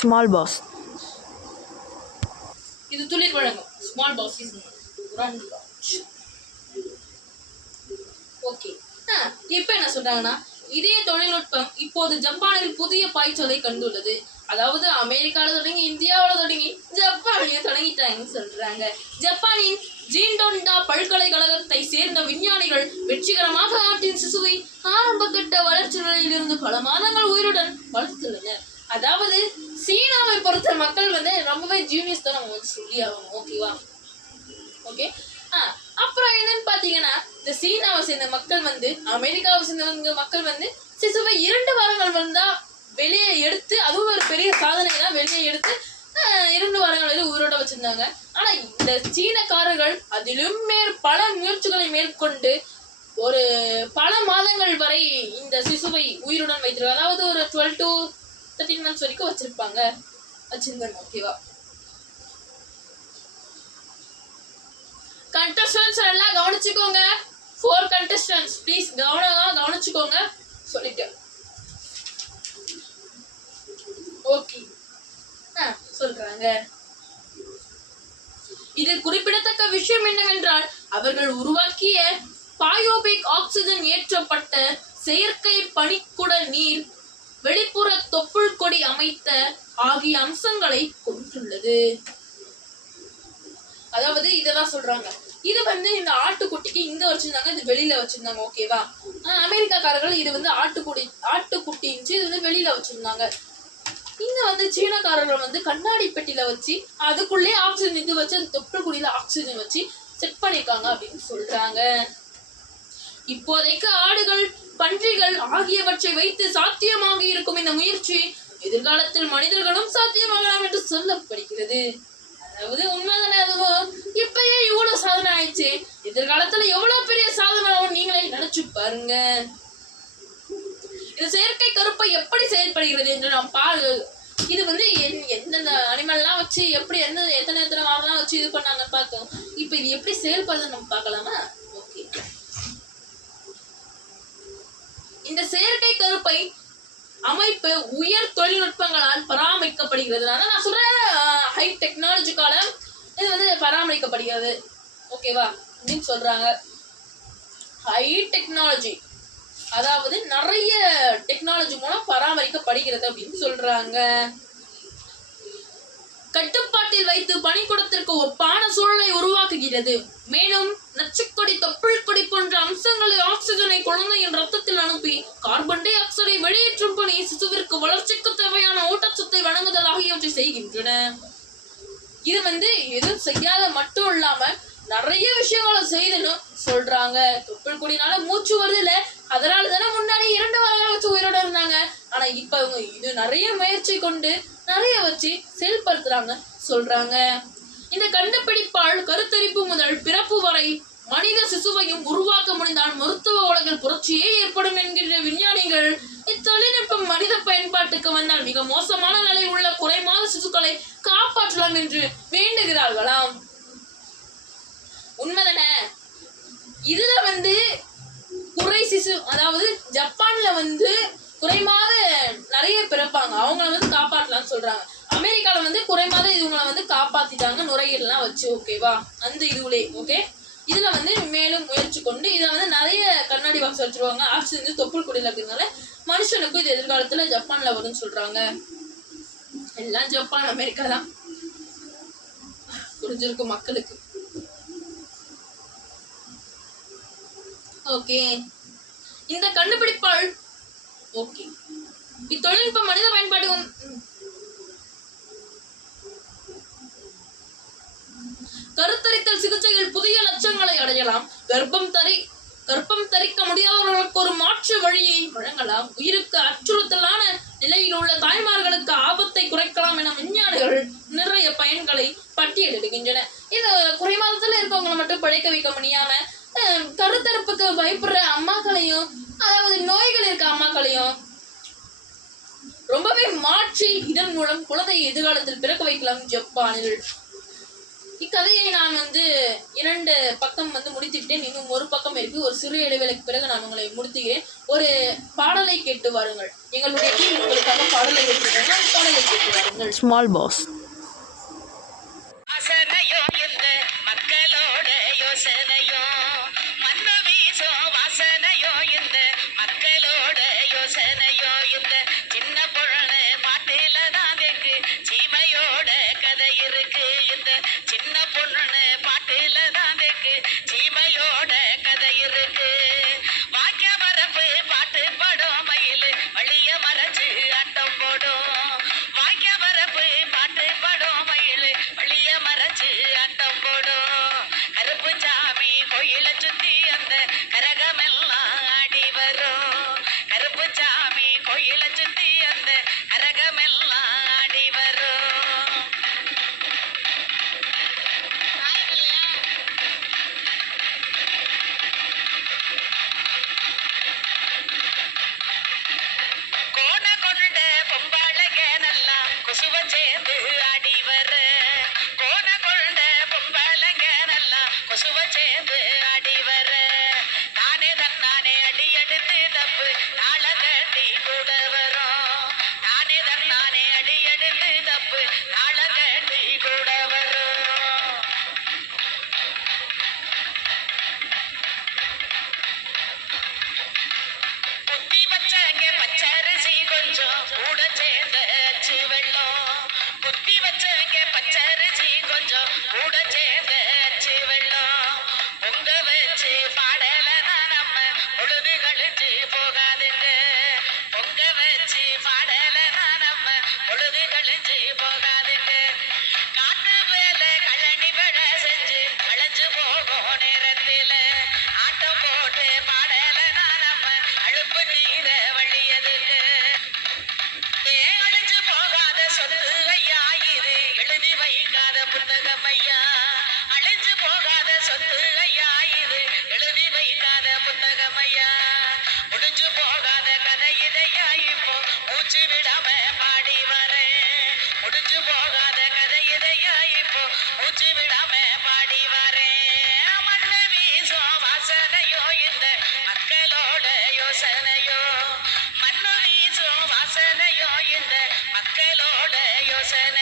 Small pass. இது துளிர் வழங்கும் ஸ்மால் பாஸ் இஸ் ஓகே. இப்போ என்ன சொல்றாங்கன்னா, இதே தொழில்நுட்பம் இப்போது ஜப்பானில் புதிய பாய்ச்சலை கண்டுள்ளது. அதாவது அமெரிக்காவில் தொடங்கி இந்தியாவில் தொடங்கி ஜப்பானில் தொடங்கிட்டாங்கன்னு சொல்றாங்க. ஜப்பானின் ஜீண்டோண்டா பல்கலைக்கழகத்தை சேர்ந்த விஞ்ஞானிகள் வெற்றிகரமாக ஆட்டின் சிசுவை ஆரம்பகட்ட வளர்ச்சி நிலையிலிருந்து பல மாதங்கள் உயிருடன் வளர்த்துள்ளனர். அதாவது சீனாவை பொறுத்த மக்கள் ரொம்பவே ஜீனியஸ் தான் நம்ம சொல்லி ஆகணும். ஓகேவா? ஓகே. அப்புறம் என்னன்னு பாத்தீங்கன்னா, இந்த சீனாவை சேர்ந்த மக்கள் அமெரிக்காவை சேர்ந்த மக்கள் சிசுவை 2 வாரங்கள் வெளியே எடுத்து, அதுவும் ஒரு பெரிய சாதனை தான், வெளியே எடுத்து 2 வாரங்கள் உயிரோட வச்சிருந்தாங்க. ஆனா இந்த சீனக்காரர்கள் அதிலும் பல முயற்சிகளை மேற்கொண்டு ஒரு பல மாதங்கள் வரை இந்த சிசுவை உயிருடன் வைத்திருக்காங்க. அதாவது ஒரு 12 to 13 months வரைக்கும் வச்சிருந்தாங்க. ஓகேவா? கண்டஸ்டன்ஸ் எல்லாம் கவனிச்சுக்கோங்க. 4 contestants ப்ளீஸ் கவனிச்சுக்கோங்க சொல்லிட்டேன். ஓகே. சொல்றாங்க. இது குறிப்பிடத்தக்க விஷயம் என்னவென்றால், அவர்கள் உருவாக்கிய பாயோபிக் ஆக்சிஜன் ஏற்றப்பட்ட செயற்கை பனிக்குட நீர், வெளிப்புற தொப்புள் கொடி அமைத்த ஆகிய அம்சங்களை கொண்டுள்ளது. அதாவது இததான் சொல்றாங்க. இது இந்த ஆட்டுக்குட்டிக்கு இங்க வச்சிருந்தாங்க, இது வெளியில வச்சிருந்தாங்க. ஓகேவா? அமெரிக்காக்காரர்கள் இது ஆட்டுக்குட்டி இது வெளியில வச்சிருந்தாங்க. இங்க சீனக்காரர்கள் கண்ணாடி பெட்டியில வச்சு அதுக்குள்ளே ஆக்சிஜன் இது வச்சு அந்த தொப்புள் குடியில ஆக்சிஜன் வச்சு செட் பண்ணிருக்காங்க அப்படின்னு சொல்றாங்க. இப்போதைக்கு ஆடுகள், பன்றிகள் ஆகியவற்றை வைத்து சாத்தியமாக இருக்கும் இந்த முயற்சி எதிர்காலத்தில் மனிதர்களும் சாத்தியமாகலாம் என்று சொல்லப்படுகிறது. அதாவது உண்மைதானே? அதுவும் இப்பயே இவ்வளவு சாதனை ஆயிடுச்சு, எதிர்காலத்துல எவ்வளவு பெரிய சாதனை ஆகும் நீங்களே நினைச்சு பாருங்க. இந்த செயற்கை கருப்பை எப்படி செயல்படுகிறது என்று நாம் இது எந்தெந்த அனிமல்லாம் வச்சு எப்படி எத்தனை வாரம்லாம் வச்சு இது பண்ணாங்கன்னு பார்த்தோம். இப்ப இது எப்படி செயல்படுதுன்னு நம்ம பார்க்கலாமா? ஓகே. இந்த செயற்கை கருப்பை அமைப்பு உயர் தொழில்நுட்பங்களால் பராமரிக்கப்படுகிறது. அதான் நான் சொல்றேன், ஹை டெக்னாலஜிக்கால இது பராமரிக்கப்படுகிறது. ஓகேவா? அப்படின்னு சொல்றாங்க. ஹை டெக்னாலஜி, அதாவது நிறைய டெக்னாலஜி மூலம் பராமரிக்கப்படுகிறது அப்படின்னு சொல்றாங்க. கட்டுப்பாட்டில் வைத்து பனிக்கூடத்திற்கு ஒப்பான சூழலை உருவாக்குகிறது. மேலும் நச்சுக்கொடி, தொப்புள் கொடி போன்ற அம்சங்களை ஆக்சிஜனை குழந்தையின் ரத்தத்தில் அனுப்பி கார்பன் டை ஆக்சைடை வெளியேற்றும் பணி சிசுவிற்கு வளர்ச்சிக்கு தேவையான ஊட்டச்சத்தை வழங்குதல் ஆகியவற்றை செய்கின்றன. இது எதுவும் செய்யாத மட்டும் இல்லாம நிறைய விஷயங்களை செய்துன்னு சொல்றாங்க. தொப்புள் கொடினால மூச்சு வருது இல்ல, அதனால தானே முன்னாடி 2 வாரங்கள் வச்சு உயிரோட இருந்தாங்க. ஆனா இப்ப அவங்க இது நிறைய முயற்சி கொண்டு நிறைய வச்சு செயல்படுத்துறாங்க சொல்றாங்க. இந்த கண்டுபிடிப்பால் கருத்தரிப்பு முதல் பிறப்பு வரை மனித சிசுவையும் உருவாக்க முடிந்தால் மருத்துவ உலகில் புரட்சியே ஏற்படும் என்கின்ற விஞ்ஞானிகள், இத்தொழில்நுட்பம் மனித பயன்பாட்டுக்கு வந்தால் மிக மோசமான நிலையில் உள்ள குறைமாத சிசுக்களை காப்பாற்றலாம் என்று வேண்டுகிறார்களாம். உண்மைதானே? இதுல குறை சிசு, அதாவது ஜப்பான்ல குறைமாத நிறைய பிறப்பாங்க, அவங்கள காப்பாற்றலாம்னு சொல்றாங்க. அமெரிக்கால குறைமாத இவங்களை காப்பாத்திட்டாங்க நுரையீரலாம் வச்சு. ஓகேவா? அந்த இதுவுலே ஓகே. இதுல மேலும் முயற்சி கொண்டு இதை நிறைய கண்ணாடி பாக்ஸ் வச்சிருவாங்க. ஆக்சிஜன் தொப்புள் கொடியில இருக்கிறதுனால மனுஷனுக்கும் இது எதிர்காலத்துல ஜப்பான்ல வரும்னு சொல்றாங்க. எல்லாம் ஜப்பான் அமெரிக்கா தான் புரிஞ்சிருக்கும் மக்களுக்கு. ஓகே. இந்த கண்டுபிடிப்பால் ஓகே இத்தொழில்நுட்ப மனித பயன்பாடு கருத்தரித்தல் சிகிச்சையில் புதிய லட்சங்களை அடையலாம். கர்ப்பம் தரிக்க முடியாதவர்களுக்கு ஒரு மாற்று வழியை வழங்கலாம். உயிருக்கு அச்சுறுத்தலான நிலையில் உள்ள தாய்மார்களுக்கு ஆபத்தை குறைக்கலாம் என விஞ்ஞானிகள் நிறைய பயன்களை பட்டியலிடுகின்றன. இது குறைமாதத்துல இருக்கவங்களை மட்டும் படைக்க வைக்க முடியாம கருத்தரிப்புக்கு பயப்படுற அம்மாக்களையும், அதாவது நோய்கள் இருக்க அம்மாக்களையும் ரொம்பவே மாற்றி இதன் மூலம் குழந்தையை எதிர்காலத்தில் பிறக்க வைக்கலாம் ஜப்பானில். இக்கதையை நான் வந்து 2 பக்கம் வந்து முடித்துவிட்டேன். இன்னும் ஒரு பக்கம் இருக்கு. ஒரு சிறு இடைவேளைக்கு பிறகு நான் உங்களை முடித்துகிறேன். ஒரு பாடலை கேட்டு வாருங்கள். எங்களுடைய டீம் உங்களுக்காக பாடலை கேட்டிருக்காங்க. அந்த பாடலை கேட்டு வாருங்கள். Small pass. யோசனை